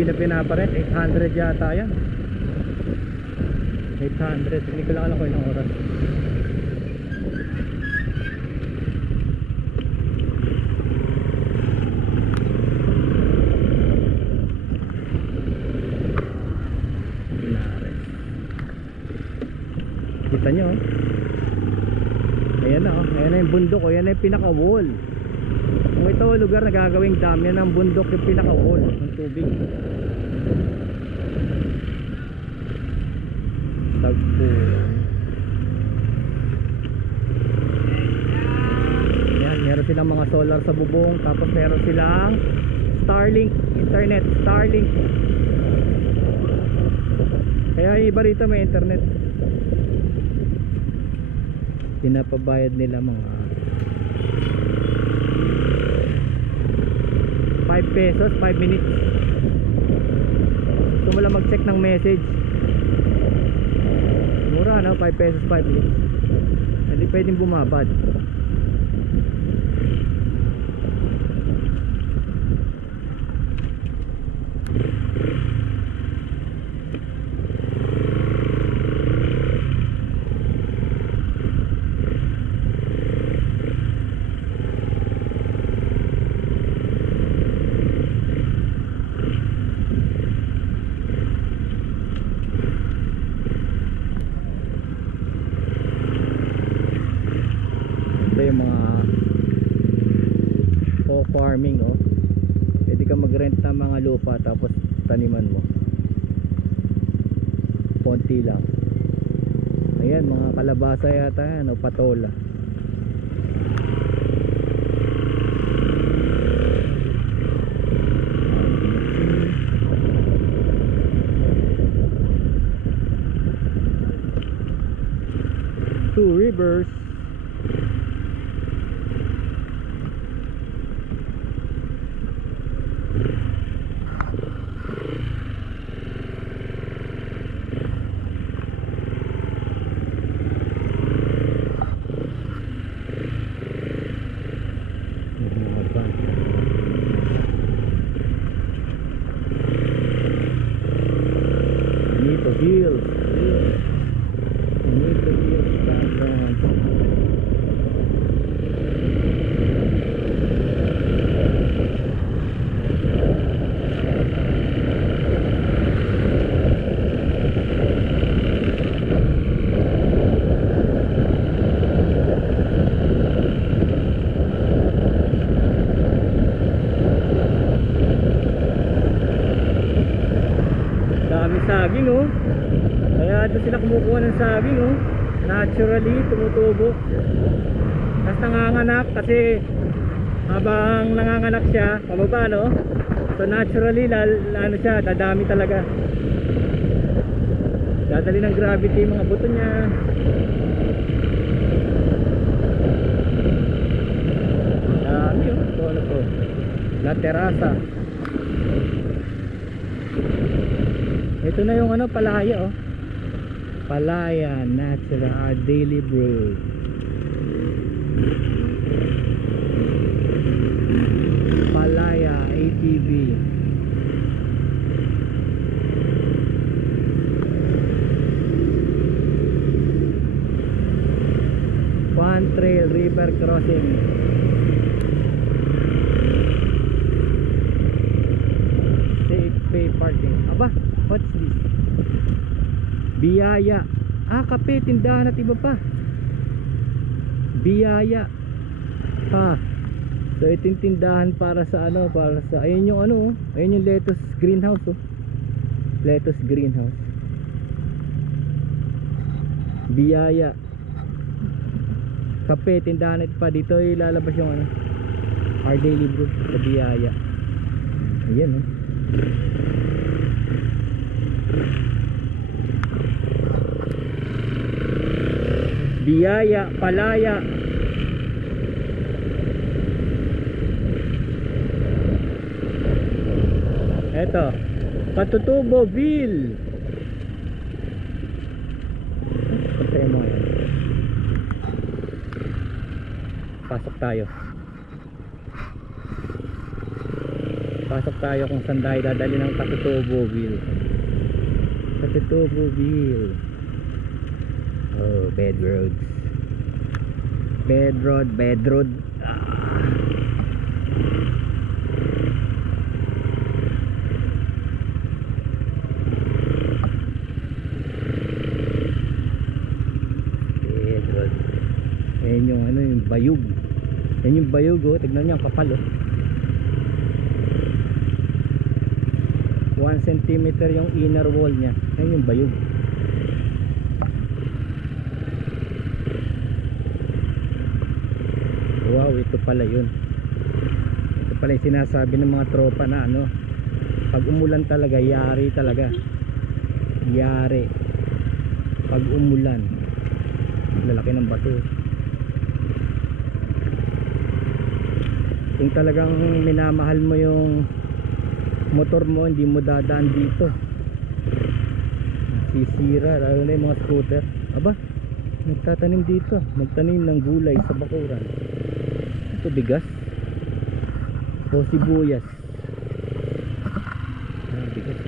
TV na pinaparent, 800 yata yan. 800, hindi ko lang alam kung ilang oras. Kita nyo, ayan na, ayan na yung bundok, ayan na yung pinaka-wall. Kung ito lugar na gagawing dam, yan ang bundok, yung pinaka-wall ng tubig. Tagpo. Ayan, meron silang mga solar sa bubong, tapos meron silang Starlink, internet, Starlink. Kaya yung iba rito may internet. Pinapabayad nila mga 5 pesos, 5 minutes. Gusto mo lang mag-check ng message, mura no, 5 pesos, 5 minutes. Hindi pwedeng bumabad. Yung mga farming, oh, pwede ka mag-rent ng mga lupa tapos taniman mo, konti lang. Ayan, mga kalabasa yata yan, o patola. Two Rivers. Saging, oh, kaya doon sila kumukuha ng saging, oh, naturally tumutubo, tapos nanganganak kasi habang nanganganak siya pababa, no, so naturally ano siya, dadami talaga, dadali ng gravity mga buto niya. Dami, oh, ito ano to, La Terraza. Ito na yung ano, Palaya, oh, Palaya Natural, our daily brew. Palaya ATV. One Trail River Crossing. Safe pay parking. Aba, what's this? Biyaya. Ah, kape, tindahan at iba pa. Biyaya. Ha. So ito yung tindahan para sa ano, para sa, ayun yung ano, ayun yung lettuce greenhouse, oh. Lettuce greenhouse. Biyaya. Kape, tindahan at pa. Dito ilalabas yung ano, our daily brew sa Biyaya. Ayan, oh. Biyaya, Palaya. Eto, Patutuboville. Pantay mo yan. Pasok tayo. Pasok tayo kung saan tayo dadali ng Katutuboville. Katutuboville. Oh, bed roads. Bed road. Bed road. Ayan yung ano, yung bayog. Yan yung bayog, oh. Tignan nyo ang kapal, oh. 1 cm yung inner wall nya. Yan yung bayog. Wow, ito pala yun. Ito pala yung sinasabi ng mga tropa na ano, pag umulan talaga, yari talaga. Yari pag umulan. Lalaki ng bato. Kung talagang minamahal mo yung motor mo, hindi mo dadaan dito. Sisira, lalo na yung mga scooter. Aba, nagtatanim dito. Magtanim ng gulay sa bakuran. Ito bigas o sibuyas. Bigas.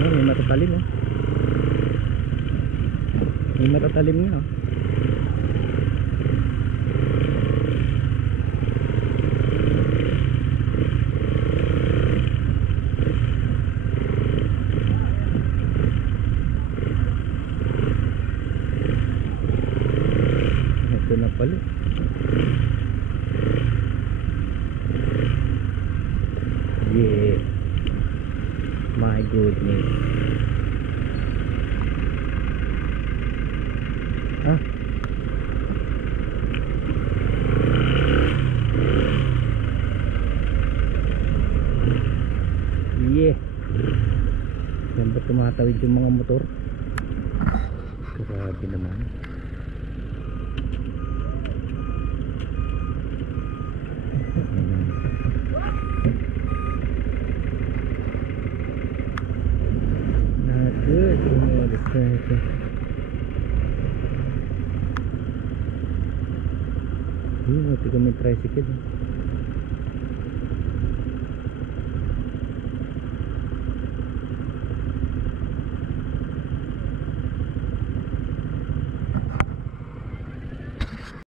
May matatalim, oh. May matatalim nga, oh. Ito na pala. Yeah. My goodness. Ah. Yeah. Yan ba tumatawid yung mga motor? Grabe naman. Not good. Hindi, mati kami tricycle.